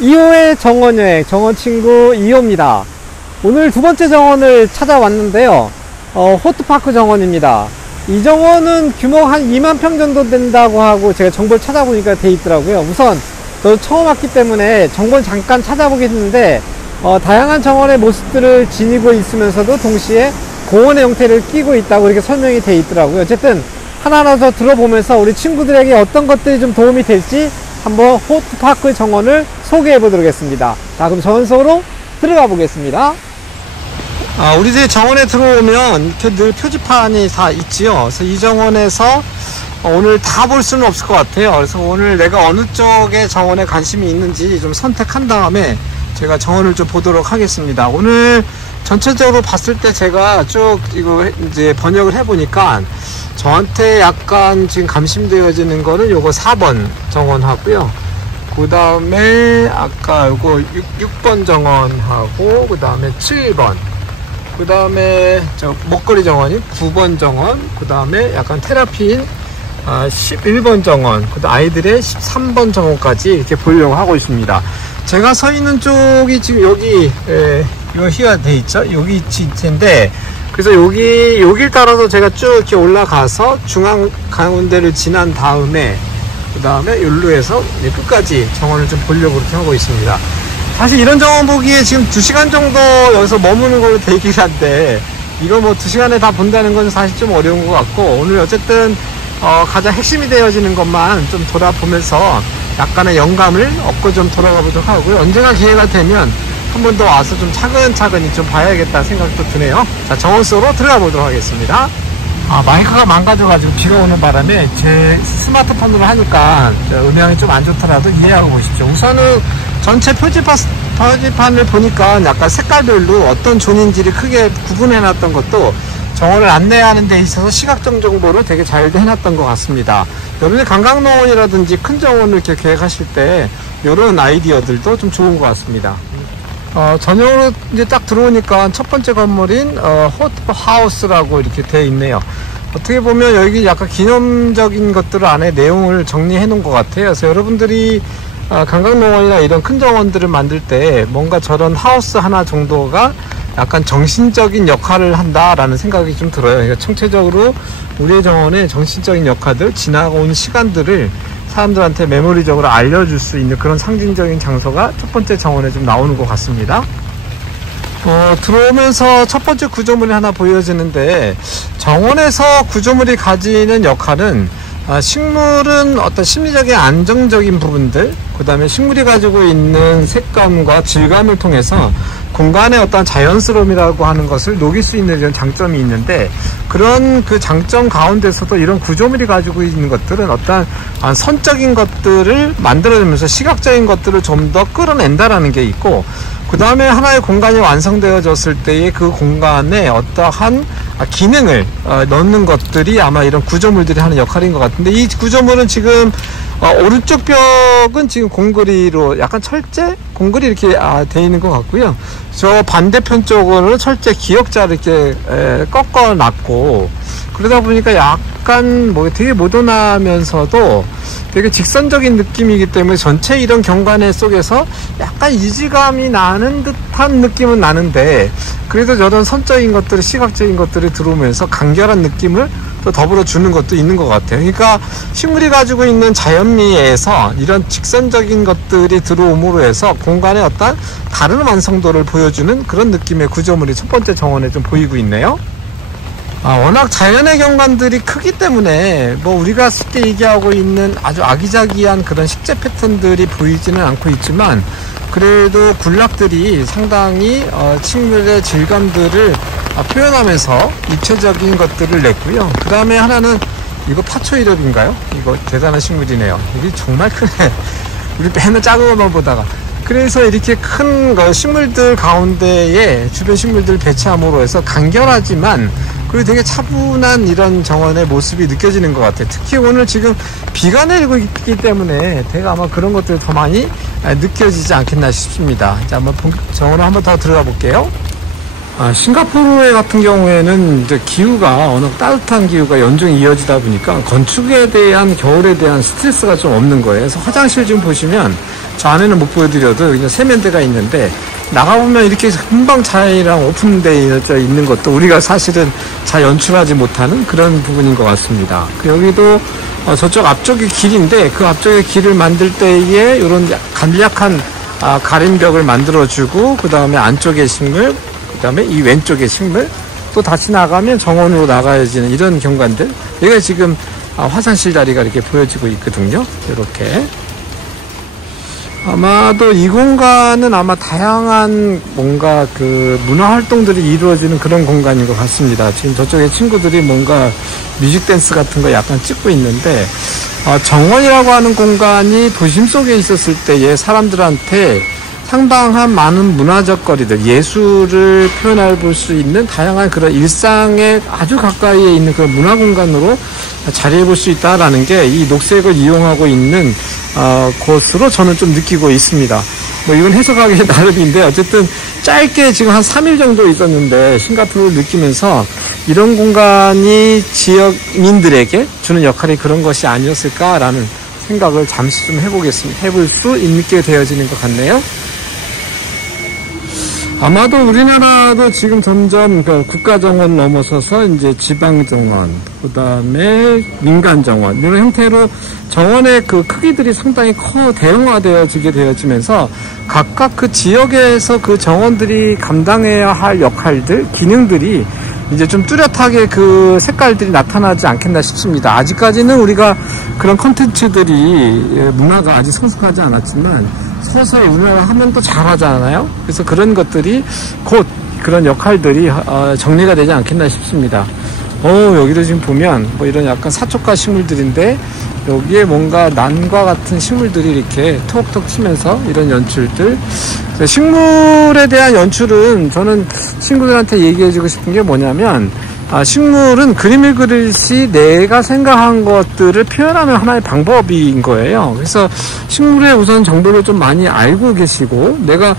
2호의 정원여행, 정원친구 2호입니다. 오늘 두 번째 정원을 찾아왔는데요. 호트파크 정원입니다. 이 정원은 규모가 한 2만 평 정도 된다고 하고 제가 정보를 찾아보니까 돼 있더라고요. 우선 저도 처음 왔기 때문에 정보를 잠깐 찾아보긴 했는데 다양한 정원의 모습들을 지니고 있으면서도 동시에 공원의 형태를 띠고 있다고 이렇게 설명이 돼 있더라고요. 어쨌든 하나하나 더 들어보면서 우리 친구들에게 어떤 것들이 좀 도움이 될지 한번 호트파크 정원을 소개해 보도록 하겠습니다. 자, 그럼 정원 속으로 들어가 보겠습니다. 우리들이 정원에 들어오면 이렇게 늘 표지판이 다 있지요. 그래서 이 정원에서 오늘 다 볼 수는 없을 것 같아요. 그래서 오늘 내가 어느 쪽에 정원에 관심이 있는지 좀 선택한 다음에 제가 정원을 좀 보도록 하겠습니다. 오늘 전체적으로 봤을 때 제가 쭉 이거 이제 번역을 해보니까 저한테 약간 지금 감심되어지는 거는 요거 4번 정원하고요. 그 다음에 아까 요거 6번 정원하고 그 다음에 7번, 그 다음에 저 먹거리 정원이 9번 정원, 그 다음에 약간 테라피인 11번 정원, 그 다음 아이들의 13번 정원까지 이렇게 보려고 하고 있습니다. 제가 서 있는 쪽이 지금 여기 이거 희가 돼 있죠? 여기 텐데, 그래서 여길 따라서 제가 쭉 이렇게 올라가서 중앙 가운데를 지난 다음에 그 다음에 여기로 해서 끝까지 정원을 좀 보려고 그렇게 하고 있습니다. 사실 이런 정원 보기에 지금 2시간 정도 여기서 머무는 걸로 돼 있긴 한데, 이거 뭐 2시간에 다 본다는 건 사실 좀 어려운 것 같고, 오늘 어쨌든 가장 핵심이 되어지는 것만 좀 돌아보면서 약간의 영감을 얻고 좀 돌아가 보도록 하고요. 언젠가 기회가 되면 한 번 더 와서 좀 차근차근히 좀 봐야겠다 생각도 드네요. 자, 정원 속으로 들어가 보도록 하겠습니다. 마이크가 망가져가지고 비가 오는 바람에 제 스마트폰으로 하니까 음향이 좀 안 좋더라도 이해하고 보십시오. 우선은 전체 표지판을 보니까 약간 색깔별로 어떤 존인지를 크게 구분해놨던 것도 정원을 안내하는 데 있어서 시각적 정보를 되게 잘 해놨던 것 같습니다. 여러분이 관광농원이라든지 큰 정원을 이렇게 계획하실 때 이런 아이디어들도 좀 좋은 것 같습니다. 전용으로 이제 딱 들어오니까 첫 번째 건물인 호트하우스라고 이렇게 되어 있네요. 어떻게 보면 여기 약간 기념적인 것들 안에 내용을 정리해 놓은 것 같아요. 그래서 여러분들이 관광농원이나 이런 큰 정원들을 만들 때 뭔가 저런 하우스 하나 정도가 약간 정신적인 역할을 한다라는 생각이 좀 들어요. 그러니까 총체적으로 우리의 정원의 정신적인 역할들, 지나온 시간들을 사람들한테 메모리적으로 알려줄 수 있는 그런 상징적인 장소가 첫 번째 정원에 좀 나오는 것 같습니다. 들어오면서 첫 번째 구조물이 하나 보여지는데, 정원에서 구조물이 가지는 역할은 식물은 어떤 심리적인 안정적인 부분들, 그 다음에 식물이 가지고 있는 색감과 질감을 통해서 공간의 어떤 자연스러움이라고 하는 것을 녹일 수 있는 이런 장점이 있는데, 그런 그 장점 가운데서도 이런 구조물이 가지고 있는 것들은 어떤 선적인 것들을 만들어주면서 시각적인 것들을 좀 더 끌어낸다라는 게 있고, 그 다음에 하나의 공간이 완성되어졌을 때의 그 공간에 어떠한 기능을 넣는 것들이 아마 이런 구조물들이 하는 역할인 것 같은데, 이 구조물은 지금 오른쪽 벽은 지금 공그리로 약간 철제? 공그리 이렇게 되어 있는 것 같고요. 저 반대편 쪽으로는 철제 기역자를 이렇게 꺾어 놨고, 그러다 보니까 약간 뭐 되게 모던하면서도 되게 직선적인 느낌이기 때문에 전체 이런 경관의 속에서 약간 이질감이 나는 듯한 느낌은 나는데, 그래도 저런 선적인 것들이, 시각적인 것들이 들어오면서 간결한 느낌을 또 더불어 주는 것도 있는 것 같아요. 그러니까 식물이 가지고 있는 자연미에서 이런 직선적인 것들이 들어옴으로 해서 공간의 어떤 다른 완성도를 보여주는 그런 느낌의 구조물이 첫 번째 정원에 좀 보이고 있네요. 워낙 자연의 경관들이 크기 때문에 뭐 우리가 쉽게 얘기하고 있는 아주 아기자기한 그런 식재 패턴들이 보이지는 않고 있지만, 그래도 군락들이 상당히 식물의 질감들을 표현하면서 입체적인 것들을 냈고요. 그 다음에 하나는 이거 파초이럽인가요? 이거 대단한 식물이네요. 이게 정말 크네. 우리 맨날 작은 것만 보다가. 그래서 이렇게 큰 식물들 가운데에 주변 식물들 배치함으로 해서 간결하지만 그리고 되게 차분한 이런 정원의 모습이 느껴지는 것 같아요. 특히 오늘 지금 비가 내리고 있기 때문에 되게 아마 그런 것들이 더 많이 느껴지지 않겠나 싶습니다. 자, 한번 정원을 한번 더 들어가 볼게요. 싱가포르 같은 경우에는 이제 기후가 워낙 따뜻한 기후가 연중히 이어지다 보니까 건축에 대한, 겨울에 대한 스트레스가 좀 없는 거예요. 그래서 화장실 지금 보시면 저 안에는 못 보여드려도 그냥 세면대가 있는데 나가보면 이렇게 금방 자이랑 오픈되어 있는 것도 우리가 사실은 잘 연출하지 못하는 그런 부분인 것 같습니다. 여기도 저쪽 앞쪽이 길인데 그 앞쪽에 길을 만들 때에 이런 간략한 가림벽을 만들어주고 그 다음에 안쪽에 식물, 그 다음에 이 왼쪽에 식물, 또 다시 나가면 정원으로 나가야지는 이런 경관들. 여기가 지금 화장실 자리가 이렇게 보여지고 있거든요. 이렇게. 아마도 이 공간은 아마 다양한 뭔가 그 문화 활동들이 이루어지는 그런 공간인 것 같습니다. 지금 저쪽에 친구들이 뭔가 뮤직 댄스 같은 거 약간 찍고 있는데, 정원이라고 하는 공간이 도심 속에 있었을 때에 사람들한테 상당한 많은 문화적 거리들, 예술을 표현해 볼 수 있는 다양한 그런 일상에 아주 가까이에 있는 그런 문화 공간으로 자리해 볼 수 있다라는 게 이 녹색을 이용하고 있는 곳으로 저는 좀 느끼고 있습니다. 뭐 이건 해석하기 나름인데 어쨌든 짧게 지금 한 3일 정도 있었는데 싱가포르를 느끼면서 이런 공간이 지역민들에게 주는 역할이 그런 것이 아니었을까라는 생각을 잠시 좀 해볼 수 있게 되어지는 것 같네요. 아마도 우리나라도 지금 점점 국가정원 넘어서서 이제 지방정원, 그 다음에 민간정원, 이런 형태로 정원의 그 크기들이 상당히 대형화되어지게 되어지면서 각각 그 지역에서 그 정원들이 감당해야 할 역할들, 기능들이 이제 좀 뚜렷하게 그 색깔들이 나타나지 않겠나 싶습니다. 아직까지는 우리가 그런 컨텐츠들이 문화가 아직 성숙하지 않았지만 서서히 우리나라 하면 또 잘하잖아요. 그래서 그런 것들이 곧 그런 역할들이 정리가 되지 않겠나 싶습니다. 여기도 지금 보면 뭐 이런 약간 사초가 식물들인데 여기에 뭔가 난과 같은 식물들이 이렇게 톡톡 치면서 이런 연출들. 식물에 대한 연출은 저는 친구들한테 얘기해주고 싶은 게 뭐냐면 식물은 그림을 그리듯이 내가 생각한 것들을 표현하는 하나의 방법인 거예요. 그래서 식물에 우선 정보를 좀 많이 알고 계시고, 내가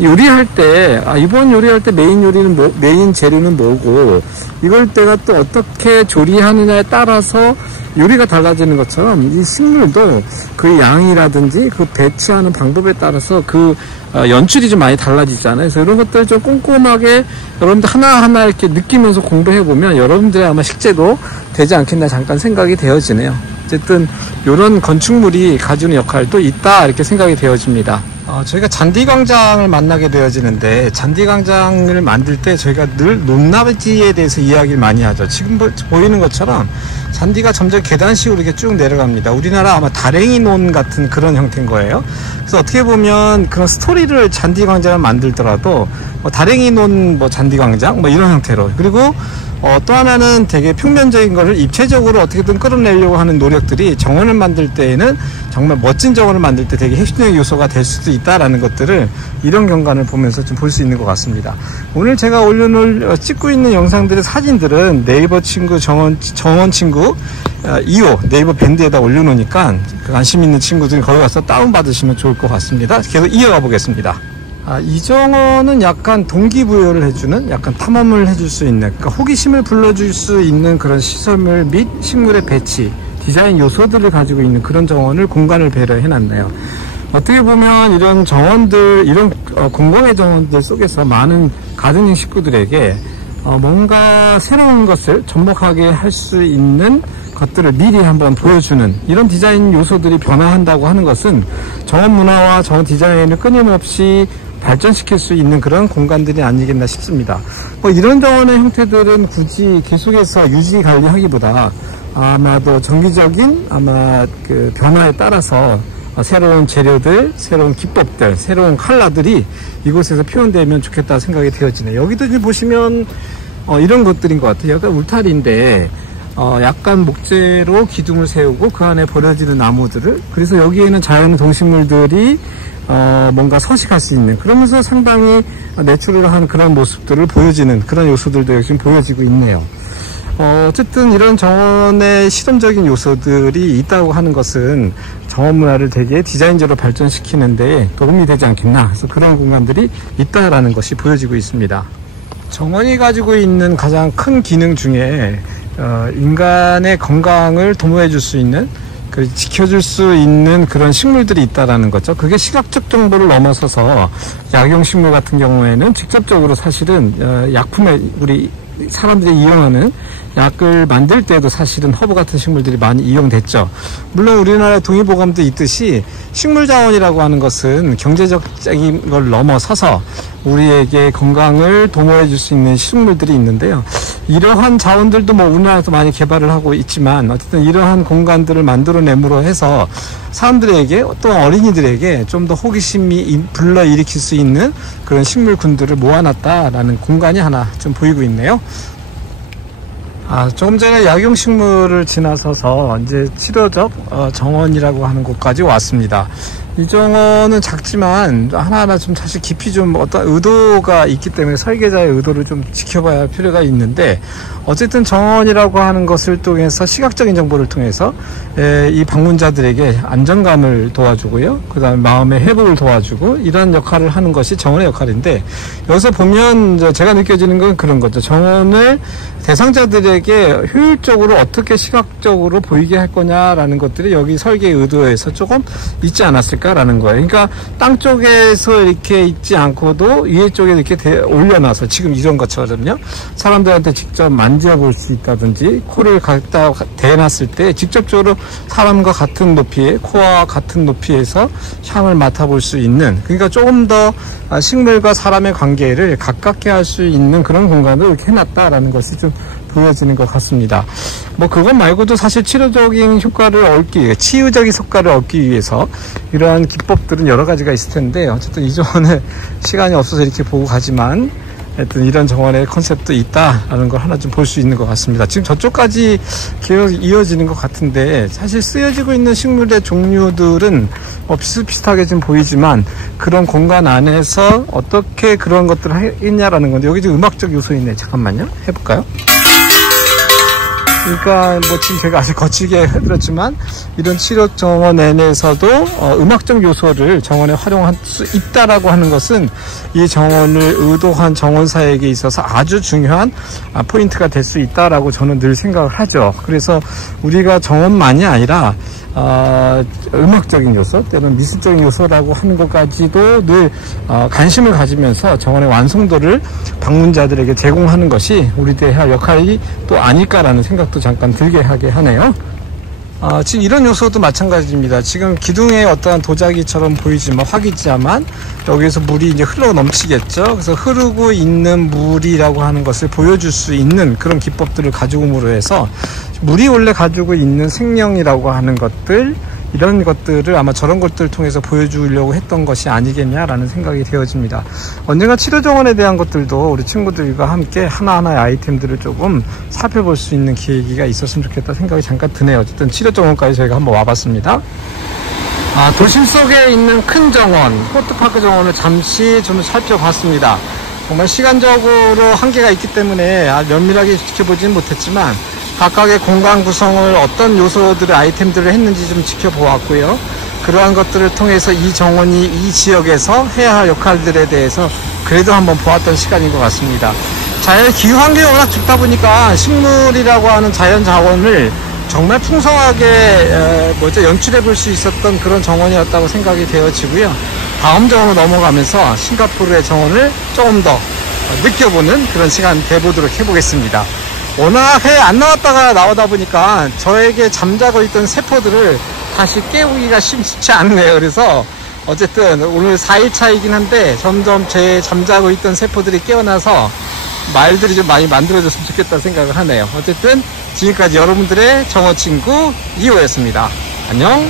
요리할 때, 이번 요리할 때 메인 재료는 뭐고, 이걸 내가 또 어떻게 조리하느냐에 따라서 요리가 달라지는 것처럼 이 식물도 그 양이라든지 그 배치하는 방법에 따라서 그 연출이 좀 많이 달라지잖아요. 그래서 이런 것들 좀 꼼꼼하게 여러분들 하나하나 이렇게 느끼면서 공부해보면 여러분들의 아마 식재도 되지 않겠나 잠깐 생각이 되어지네요. 어쨌든 이런 건축물이 가지는 역할도 있다 이렇게 생각이 되어집니다. 저희가 잔디광장을 만나게 되어지는데 잔디광장을 만들 때 저희가 늘 높낮이에 대해서 이야기를 많이 하죠. 지금 보이는 것처럼 잔디가 점점 계단식으로 이렇게 쭉 내려갑니다. 우리나라 아마 다랭이 논 같은 그런 형태인 거예요. 그래서 어떻게 보면 그런 스토리를 잔디광장을 만들더라도 다랭이 논 잔디광장 이런 형태로, 그리고 또 하나는 되게 평면적인 것을 입체적으로 어떻게든 끌어내려고 하는 노력들이 정원을 만들 때에는 정말 멋진 정원을 만들 때 되게 핵심적인 요소가 될 수도 있다라는 것들을 이런 경관을 보면서 좀 볼 수 있는 것 같습니다. 오늘 제가 찍고 있는 영상들의 사진들은 네이버 친구 정원 친구 2호 네이버 밴드에다 올려놓으니까 관심 있는 친구들이 거기 가서 다운받으시면 좋을 것 같습니다. 계속 이어가 보겠습니다. 이 정원은 약간 동기부여를 해주는, 약간 탐험을 해줄 수 있는, 그러니까 호기심을 불러줄 수 있는 그런 시설물 및 식물의 배치, 디자인 요소들을 가지고 있는 그런 정원을 공간을 배려해놨네요. 어떻게 보면 이런 정원들, 이런 공공의 정원들 속에서 많은 가드닝 식구들에게 뭔가 새로운 것을 접목하게 할 수 있는 것들을 미리 한번 보여주는 이런 디자인 요소들이 변화한다고 하는 것은 정원 문화와 정원 디자인을 끊임없이 발전시킬 수 있는 그런 공간들이 아니겠나 싶습니다. 이런 정원의 형태들은 굳이 계속해서 유지 관리하기보다 아마도 정기적인 그 변화에 따라서 새로운 재료들, 새로운 기법들, 새로운 컬러들이 이곳에서 표현되면 좋겠다 생각이 되어지네요. 여기도 지금 보시면 이런 것들인 것 같아요. 약간 울타리인데 약간 목재로 기둥을 세우고 그 안에 버려지는 나무들을, 그래서 여기에는 자연 동식물들이 뭔가 서식할 수 있는, 그러면서 상당히 내추럴한 그런 모습들을 보여지는 그런 요소들도 역시 보여지고 있네요. 어쨌든 이런 정원의 실험적인 요소들이 있다고 하는 것은 정원 문화를 되게 디자인적으로 발전시키는데 도움이 되지 않겠나. 그래서 그런 공간들이 있다라는 것이 보여지고 있습니다. 정원이 가지고 있는 가장 큰 기능 중에 인간의 건강을 도모해 줄 수 있는 지켜줄 수 있는 그런 식물들이 있다라는 거죠. 그게 시각적 정보를 넘어서서 약용식물 같은 경우에는 직접적으로 사실은 약품에 우리 사람들이 이용하는 약을 만들 때도 사실은 허브 같은 식물들이 많이 이용됐죠. 물론 우리나라 동의보감도 있듯이 식물자원이라고 하는 것은 경제적인 걸 넘어서서 우리에게 건강을 도모해 줄 수 있는 식물들이 있는데요. 이러한 자원들도 뭐 우리나라에서 많이 개발을 하고 있지만 어쨌든 이러한 공간들을 만들어내므로 해서 사람들에게 또 어린이들에게 좀 더 호기심이 불러일으킬 수 있는 그런 식물군들을 모아놨다라는 공간이 하나 좀 보이고 있네요. 조금 전에 약용식물을 지나서서 이제 치료적 정원이라고 하는 곳까지 왔습니다. 이 정원은 작지만 하나하나 좀 사실 깊이 좀 어떤 의도가 있기 때문에 설계자의 의도를 좀 지켜봐야 할 필요가 있는데, 어쨌든 정원이라고 하는 것을 통해서 시각적인 정보를 통해서 이 방문자들에게 안정감을 도와주고요, 그 다음에 마음의 회복을 도와주고 이런 역할을 하는 것이 정원의 역할인데, 여기서 보면 제가 느껴지는 건 그런 거죠. 정원을 대상자들에게 효율적으로 어떻게 시각적으로 보이게 할 거냐라는 것들이 여기 설계 의도에서 조금 있지 않았을까라는 거예요. 그러니까 땅 쪽에서 이렇게 있지 않고도 위에 쪽에 이렇게 올려놔서 지금 이런 것처럼요, 사람들한테 직접 만져볼 수 있다든지, 코를 갖다 대놨을 때 직접적으로 사람과 같은 높이에, 코와 같은 높이에서 향을 맡아볼 수 있는, 그러니까 조금 더 식물과 사람의 관계를 가깝게 할 수 있는 그런 공간을 이렇게 해놨다라는 것이 좀 보여지는 것 같습니다. 뭐 그것 말고도 사실 치료적인 효과를 얻기 위해, 치유적인 효과를 얻기 위해서 이러한 기법들은 여러 가지가 있을 텐데, 어쨌든 이 정원에 시간이 없어서 이렇게 보고 가지만 하여튼 이런 정원의 컨셉도 있다라는 걸 하나 좀 볼 수 있는 것 같습니다. 지금 저쪽까지 계속 이어지는 것 같은데, 사실 쓰여지고 있는 식물의 종류들은 비슷비슷하게 좀 보이지만 그런 공간 안에서 어떻게 그런 것들을 하겠냐라는 건데, 여기 지금 음악적 요소 있네. 잠깐만요, 해볼까요? 그러니까 뭐 지금 제가 아주 거칠게 해드렸지만 이런 치료 정원 내에서도 음악적 요소를 정원에 활용할 수 있다라고 하는 것은 이 정원을 의도한 정원사에게 있어서 아주 중요한 포인트가 될 수 있다라고 저는 늘 생각을 하죠. 그래서 우리가 정원만이 아니라 음악적인 요소 또는 미술적인 요소라고 하는 것까지도 늘 관심을 가지면서 정원의 완성도를 방문자들에게 제공하는 것이 우리들의 할 역할이 또 아닐까라는 생각도 잠깐 들게 하게 하네요. 지금 이런 요소도 마찬가지입니다. 지금 기둥에 어떠한 도자기처럼 보이지만 화기지만 여기에서 물이 이제 흘러 넘치겠죠. 그래서 흐르고 있는 물이라고 하는 것을 보여줄 수 있는 그런 기법들을 가지고 옴으로 해서 물이 원래 가지고 있는 생명이라고 하는 것들, 이런 것들을 아마 저런 것들을 통해서 보여주려고 했던 것이 아니겠냐라는 생각이 되어집니다. 언젠가 치료정원에 대한 것들도 우리 친구들과 함께 하나하나의 아이템들을 조금 살펴볼 수 있는 계기가 있었으면 좋겠다 생각이 잠깐 드네요. 어쨌든 치료정원까지 저희가 한번 와봤습니다. 도심 속에 있는 큰 정원, 호트파크 정원을 잠시 좀 살펴봤습니다. 정말 시간적으로 한계가 있기 때문에 면밀하게 지켜보지는 못했지만 각각의 공간 구성을 어떤 요소들의 아이템들을 했는지 좀 지켜보았고요. 그러한 것들을 통해서 이 정원이 이 지역에서 해야 할 역할들에 대해서 그래도 한번 보았던 시간인 것 같습니다. 기후 환경이 워낙 춥다 보니까 식물이라고 하는 자연 자원을 정말 풍성하게 연출해 볼 수 있었던 그런 정원이었다고 생각이 되어지고요. 다음 정원으로 넘어가면서 싱가포르의 정원을 조금 더 느껴보는 그런 시간 돼보도록 해보겠습니다. 워낙 해 안 나왔다가 나오다 보니까 저에게 잠자고 있던 세포들을 다시 깨우기가 쉽지 않네요. 그래서 어쨌든 오늘 4일차이긴 한데 점점 제 잠자고 있던 세포들이 깨어나서 말들이 좀 많이 만들어졌으면 좋겠다 생각을 하네요. 어쨌든 지금까지 여러분들의 정원친구 2호였습니다. 안녕.